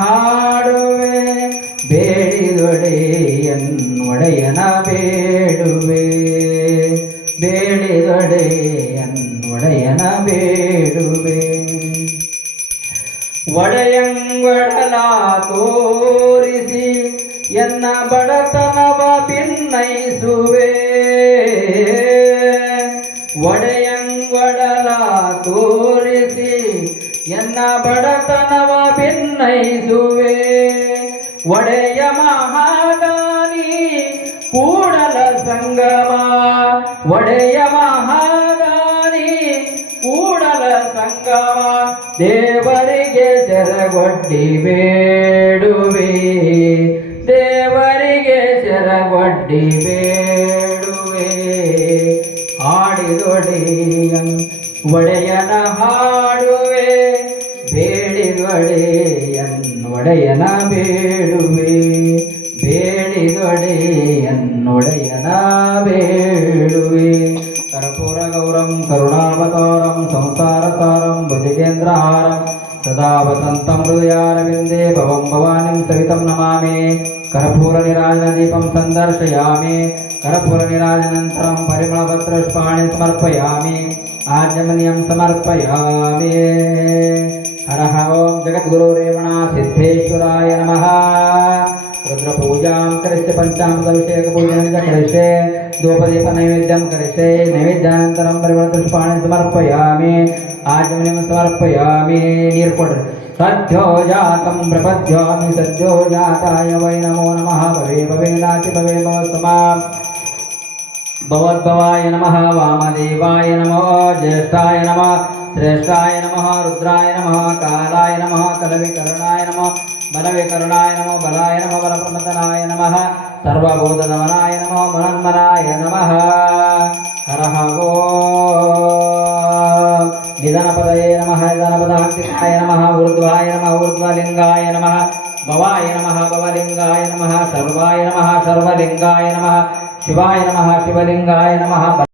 ಹಾಡುವೆ ಬೇಡಿದೊಡೆಯನ್ನೊಡೆಯನ ಬೇಡುವೆ ಬೇಡಿದೊಡೆಯನ್ನೊಡೆಯನ ಬೇಡುವೆ ಒಡೆಯಂಗೊಡಲ ತೋರಿಸಿ ಎನ್ನ ಬಡತನವ ಭಿನ್ನೈಸುವೆ ಒಡೆಯಂಗೊಡಲ ತೋರಿಸಿ ಎನ್ನ ಬಡತನವ ಭಿನ್ನೈಸುವೆ ಒಡೆಯ ಮಹಾದಾನಿ ಕೂಡಲ ಸಂಗಮ ಒಡೆಯ ಮಹಾದಾನಿ ಕೂಡಲ ಸಂಗಮ ದೇವರಿಗೆ ಶರಗೊಡ್ಡಿ ಬೇಡುವೆ ದೇವರಿಗೆ ಶರಗೊಡ್ಡಿ ಬೇಡುವೆ ಹಾಡಿದೊಡೆಯನ್ ಒಡೆಯನ ಹಾಡುವೆ ಬೇಡಿದೊಡೆಯನ್ನೊಡೆಯನ ಬೇಡುವೆ ಬೇಡಿದೊಡೆಯನ್ನೊಡೆಯನ ಬೇಡುವೆ ಕರ್ಪೂರ ಗೌರಂ ಕರುಣಾವತಾರಂ ಸಂಸಾರಸಾರಂ ಭುಜಗೇಂದ್ರಹಾರಂ ಸದಾ ವಸಂತಂ ಹೃದಯಾರವಿಂದೇ ಭವಂ ಭವಾನಿಂ ಸವಿತಂ ನಮಾಮಿ ಕರ್ಪೂರ ನಿರಾಜನ ದೀಪಂ ಸಂದರ್ಶಯಾಮಿ ಕರ್ಪೂರ ನಿರಾಜನಂತರಂ ಪರಿಮಳಪತ್ರಪುಷ್ಪಾಣಿ ಸಮರ್ಪಯಾಮಿ ಆಜಮನಿಯಂ ಸಮರ್ಪಯಾಮಿ ಹರಃ ಓಂ ಜಗದ್ಗುರುರೇವಣ ಸಿದ್ಧೇಶ್ವರಾಯ ನಮಃ रुद्रपूजां करिष्ये पंचामृताभिषेकपूजनं च करिष्ये धूपदीप नैवेद्यं करिष्ये नैवेद्यानन्तरं परिमलपुष्पाणि समर्पयामि आचमनीं समर्पयामि नीर्कोड् सद्यो जातं प्रपद्यामि सद्यो जाताय वै नमो नमः भवे भवेनाति भवे भवसमा भवद्भवाय नमः वामदेवाय नमः ज्येष्ठाय नमः श्रेष्ठाय नमः रुद्राय नमः कालाय नमः कलविकरणाय नमः बलविकरणाय नमः बलाय नमः बलप्रमदनाय नमः सर्वभूतनमनाय नमः मनन्मनाय नमः हरः ओम् निधनपदये नमः निधनपदान्तिकाय नमः ऊर्ध्वाय नमः ऊर्ध्वलिङ्गाय नमः भवाय नमः भवलिङ्गाय नमः सर्वाय नमः सर्वलिङ्गाय नमः शिवाय नमः शिवलिङ्गाय नमः